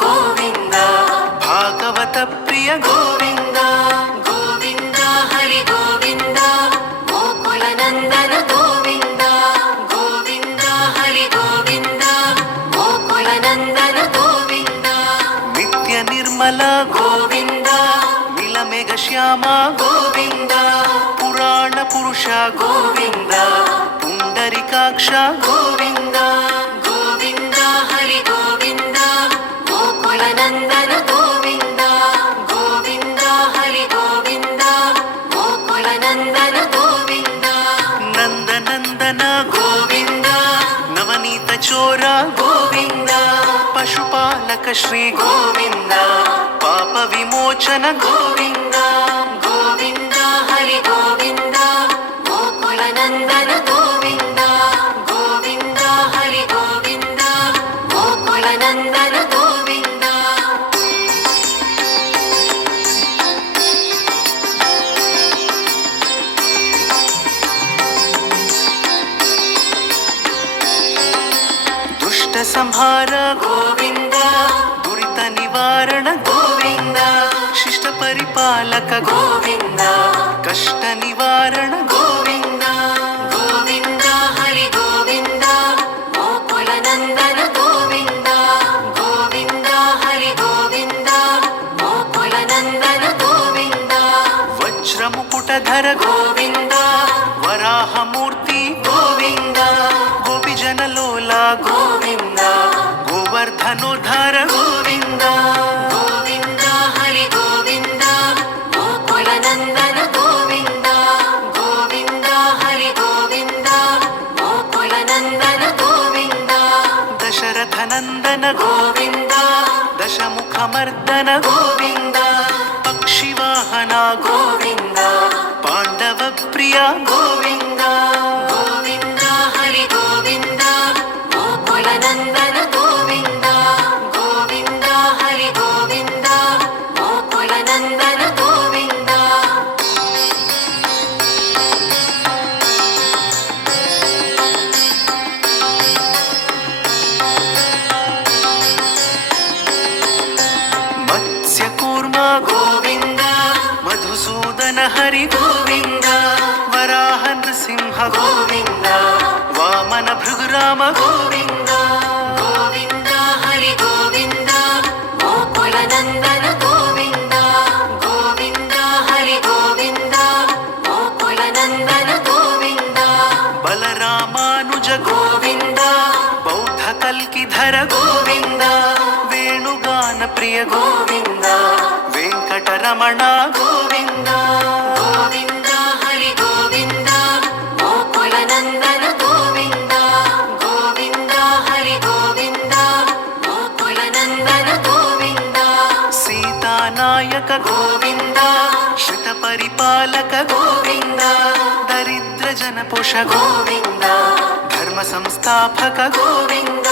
ಗೋವಿಂದ ಭಾಗವತ ಪ್ರಿಯ ಗೋವಿಂದ ಗೋವಿಂದ ಹರಿ ಗೋವಿಂದ ಗೋಕುಲ ನಂದನ ಗೋವಿಂದ ಗೋವಿಂದ ಹರಿ ಗೋವಿಂದ ಗೋಕುಲ ನಂದನ ಗೋವಿಂದ ನಿತ್ಯ ನಿರ್ಮಲ ಗೋವಿಂದ ನೀಲಮೇಘ ಶ್ಯಾಮ ಗೋವಿಂದ ಪುರಾಣ ಪುರುಷ ಗೋವಿಂದ ಪುಂಡರಿಕಾಕ್ಷ ಗೋವಿಂದ ಗೋವಿಂದ ಹರಿ ಗೋವಿಂದ ಗೋಕುಲ ನಂದನ ಗೋವಿಂದ ಗೋವಿಂದ ಹರಿ ಗೋವಿಂದ ಗೋಕುಲ ನಂದನ ಗೋವಿಂದ ನಂದ ನಂದನ ಗೋವಿಂದ ನವನೀತ ಚೋರ ಗೋವಿಂದ ಪಶುಪಾಲಕ ಶ್ರೀ ಗೋವಿಂದ ಪಾಪ ವಿಮೋಚನ ಗೋವಿಂದ ಗೋವಿಂದ ಹರಿ ಗೋವಿಂದ ಗೋಕುಲ ನಂದನ ಗೋವಿಂದ ಗೋವಿಂದ ಹರಿ ಗೋವಿಂದ ಗೋಕುಲ ನಂದನ ಗೋವಿಂದ ದುಷ್ಟ ಸಂಹಾರ ಗೋವಿಂದ ದುರಿತ ನಿವಾರಣ ಗೋವಿಂದ ಶಿಷ್ಟ ಪರಿಪಾಲಕ ಗೋವಿಂದ ಕಷ್ಟ ನಿವಾರಣ ಗೋವಿಂದ ಗೋವಿಂದ ಹರಿ ಗೋವಿಂದ ಗೋಕುಲ ನಂದನ ಗೋವಿಂದ ಗೋವಿಂದ ಹರಿ ಗೋವಿಂದ ಗೋಕುಲ ನಂದನ ಗೋವಿಂದ ವಜ್ರ ಮುಕುಟಧರ ಗೋವಿಂದ ವರಾಹ ಮೂರ್ತಿ ಗೋವಿಂದ ಗೋಪಿಜನ ಲೋಲ ಗೋವಿಂದ ಗೋವರ್ಧನೋದ್ಧಾರ ಗೋವಿಂದ ಗೋವಿಂದ ಹರಿ ಗೋವಿಂದ ಗೋಕುಲ ನಂದನ ಗೋವಿಂದ ಗೋವಿಂದ ಹರಿ ಗೋವಿಂದ ಗೋಕುಲ ನಂದನ ಗೋವಿಂದ ದಶರಥ ನಂದನ ಗೋವಿಂದ ದಶಮುಖ ಮರ್ದನ ಗೋವಿಂದ ಪಕ್ಷಿವಾಹನ ಗೋವಿಂದ ಪಾಂಡವ ಪ್ರಿಯ ಗೋವಿಂದ ಗೋವಿಂದ ಹರಿ ಗೋವಿಂದ ಗೋಕುಲ ನಂದನ ಗೋವಿಂದ ಗೋವಿಂದ ಹರಿ ಗೋವಿಂದ ಗೋಕುಲ ನಂದನ ಗೋವಿಂದ ಮತ್ಸ್ಯ ಕೂರ್ಮ ಗೋವಿಂದ ಮಧುಸೂದನ ಹರಿ ಗೋವಿಂದ ವರಾಹ ನೃಸಿಂಹ ಗೋವಿಂದ ವಾಮನ ಭೃಗುರಾಮ ಗೋವಿಂದ ಗೋವಿಂದ ಹರಿ ಗೋವಿಂದ ಗೋಕುಲ ನಂದನ ಗೋವಿಂದ ಗೋವಿಂದ ಹರಿ ಗೋವಿಂದ ಗೋಕುಲ ನಂದನ ಗೋವಿಂದ ಬಲರಾಮಾನುಜ ಗೋವಿಂದ ಬೌದ್ಧ ಕಲ್ಕಿಧರ ಗೋವಿಂದ ವೇಣುಗಾನ ಪ್ರಿಯ ಗೋವಿಂದ ವೆಂಕಟರಮಣ ಗೋವಿಂದ ಗೋವಿಂದ ಹರಿ ಗೋವಿಂದ ಗೋಕುಲ ನಂದನ ಗೋವಿಂದ ಗೋವಿಂದ ಹರಿ ಗೋವಿಂದ ಗೋಕುಲ ನಂದನ ಗೋವಿಂದ ಸೀತಾನಾಯಕ ಗೋವಿಂದ ಶ್ರಿತ ಪರಿಪಾಲಕ ಗೋವಿಂದ ದರಿದ್ರ ಜನಪುಷ ಗೋವಿಂದ ಧರ್ಮ ಸಂಸ್ಥಾಪಕ ಗೋವಿಂದ